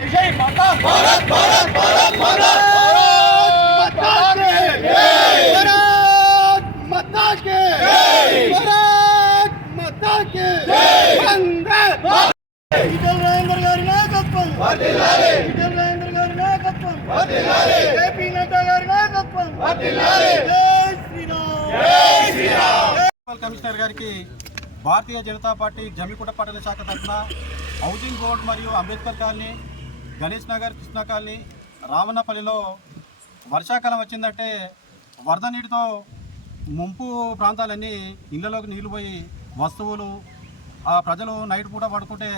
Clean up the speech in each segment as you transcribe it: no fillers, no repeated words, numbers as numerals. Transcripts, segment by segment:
जय माता भारत भारत भारत माता माता के भारत माता के भारत माता के वंदे ఈటెల రాజేందర్ గారి నాయకత్వం వర్ధిల్లాలి ఈటెల రాజేందర్ గారి నాయకత్వం వర్ధిల్లాలి ఏపీ నడ్డా గారి నాయకత్వం వర్ధిల్లాలి జై శ్రీరామ్ కమిషనర్ గారికి భారతీయ జనతా పార్టీ జమ్మికుంట పట్టణ శాఖ తరఫున హౌసింగ్ బోర్డు మరియు అంబేద్కర్ కాలనీ, గణేష్ నగర్, కృష్ణా కాలనీ, రావణపల్లిలో వర్షాకాలం వచ్చిందంటే వరద నీటితో ముంపు ప్రాంతాలన్నీ ఇళ్లలోకి నీళ్లు పోయి వస్తువులు ఆ ప్రజలు నైట్ పూట పడుకుంటే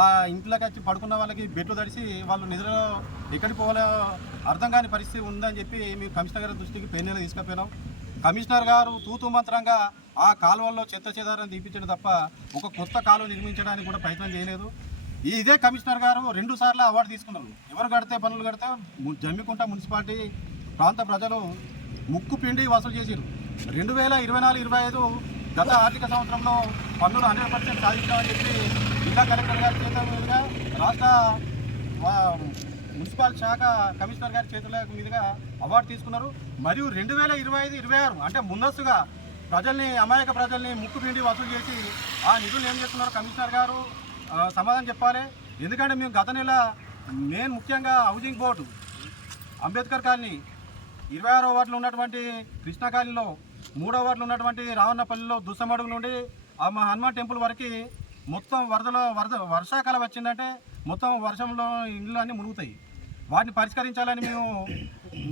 ఆ ఇంట్లోకి వచ్చి పడుకున్న వాళ్ళకి బెడ్లు తడిసి వాళ్ళు నిద్రలో ఎక్కడికి పోవాలో అర్థం కాని పరిస్థితి ఉందని చెప్పి మేము కమిషనర్ గారి దృష్టికి పెన్నెలు తీసుకుపోయినాం. కమిషనర్ గారు తూతూ మంత్రంగా ఆ కాలువల్లో చెత్త చెదారం తీపించడం తప్ప ఒక కొత్త కాలువ నిర్మించడానికి కూడా ప్రయత్నం చేయలేదు. ఇదే కమిషనర్ గారు 2 సార్లు అవార్డు తీసుకున్నారు. ఎవరు కడితే పనులు కడితే జమ్మికుంట మున్సిపాలిటీ ప్రాంత ప్రజలు ముక్కు పిండి వసూలు చేశారు. 2024-25 గత ఆర్థిక సంవత్సరంలో పన్నులు 100% సాధించామని చెప్పి జిల్లా కలెక్టర్ గారి చేతుల మీదుగా రాష్ట్ర మున్సిపల్ శాఖ కమిషనర్ గారి చేతుల మీదుగా అవార్డు తీసుకున్నారు. మరియు 2025-26 అంటే ముందస్తుగా అమాయక ప్రజల్ని ముక్కు పిండి వసూలు చేసి ఆ నిధులు ఏం చేస్తున్నారు కమిషనర్ గారు సమాధానం చెప్పాలి. ఎందుకంటే మేము గత నెల ముఖ్యంగా హౌసింగ్ బోర్డు, అంబేద్కర్ కాలనీ, 26వ వార్డులో ఉన్నటువంటి కృష్ణా కాలనీలో, 3వ వార్డులో ఉన్నటువంటి రావణపల్లిలో దుస్సమడుగు నుండి ఆ హనుమాన్ టెంపుల్ వరకు మొత్తం వర్షాకాలం వచ్చిందంటే మొత్తం వర్షంలో ఇళ్ళు అన్నీ మునుగుతాయి. వాటిని పరిష్కరించాలని మేము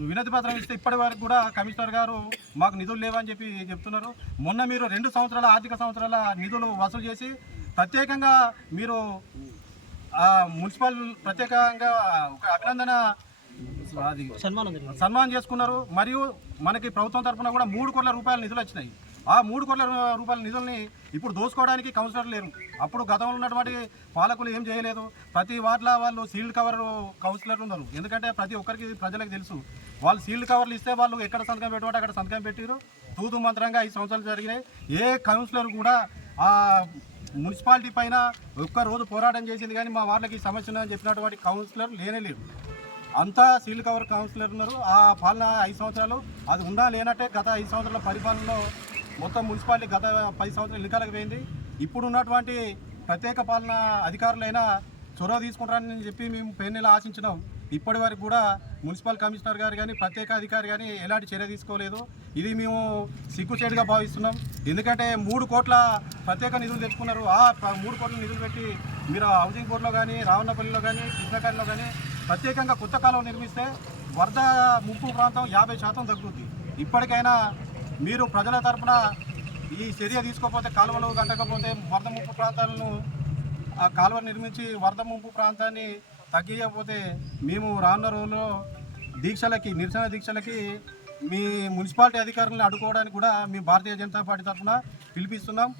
వినతి పత్రం ఇస్తే ఇప్పటి వరకు కూడా కమిషనర్ గారు మాకు నిధులు లేవని చెప్పి చెప్తున్నారు. మొన్న మీరు 2 సంవత్సరాల ఆర్థిక సంవత్సరాల నిధులు వసూలు చేసి ప్రత్యేకంగా మీరు మున్సిపల్ ప్రత్యేకంగా ఒక అభినందన సన్మానం చేసుకున్నారు. మరియు మనకి ప్రభుత్వం తరఫున కూడా 3 కోట్ల రూపాయల నిధులు వచ్చినాయి. ఆ 3 కోట్ల రూపాయల నిధుల్ని ఇప్పుడు దోసుకోవడానికి కౌన్సిలర్ లేరు. అప్పుడు గతంలో ఉన్నటువంటి పాలకులు ఏం చేయలేదు. ప్రతి వార్డులో వాళ్ళు సీల్డ్ కవర్ కౌన్సిలర్లు ఉన్నారు. ఎందుకంటే ప్రతి ఒక్కరికి ప్రజలకు తెలుసు వాళ్ళు సీల్డ్ కవర్లు ఇస్తే వాళ్ళు ఎక్కడ సంతకం పెట్టమంటే అక్కడ సంతకం పెట్టారు. తూతు మంత్రంగా 5 సంవత్సరాలు జరిగినాయి. ఏ కౌన్సిలర్ కూడా ఆ మున్సిపాలిటీ పైన ఒక్కరోజు పోరాటం చేసింది కానీ మా వాళ్ళకి సమస్య ఉందని చెప్పినటువంటి కౌన్సిలర్ లేరు. అంతా సీల్ కవర్ కౌన్సిలర్ ఉన్నారు. ఆ పాలన 5 సంవత్సరాలు అది ఉందా లేనట్టే గత 5 సంవత్సరాల పరిపాలనలో మొత్తం మున్సిపాలిటీ గత 10 సంవత్సరాలు ఎన్నికలకు పోయింది. ఇప్పుడు ఉన్నటువంటి ప్రత్యేక పాలన అధికారులైనా చొరవ తీసుకుంటారని చెప్పి మేము పెన్నెల ఆశించినాం. ఇప్పటి వరకు కూడా మున్సిపల్ కమిషనర్ గారు కానీ ప్రత్యేక అధికారి కానీ ఎలాంటి చర్య తీసుకోలేదు. ఇది మేము సిగ్గుచేటుగా భావిస్తున్నాం. ఎందుకంటే 3 కోట్ల ప్రత్యేక నిధులు తెచ్చుకున్నారు. ఆ 3 కోట్ల నిధులు పెట్టి మీరు హౌసింగ్ బోర్డులో కానీ, రావణపల్లిలో కానీ, కృష్ణకాలిలో కానీ ప్రత్యేకంగా కొత్త కాలువ నిర్మిస్తే వరద ముంపు ప్రాంతం 50% తగ్గుతుంది. ఇప్పటికైనా మీరు ప్రజల తరఫున ఈ చర్య తీసుకోకపోతే, కాలువలు కట్టకపోతే వరద ముంపు ప్రాంతాలను ఆ కాలువ నిర్మించి వరద ముంపు ప్రాంతాన్ని తగ్గియకపోతే మేము రానున్న రోజుల్లో నిరసన దీక్షలకి మీ మున్సిపాలిటీ అధికారులను అడ్డుకోవడానికి కూడా మీ భారతీయ జనతా పార్టీ తరఫున పిలిపిస్తున్నాం.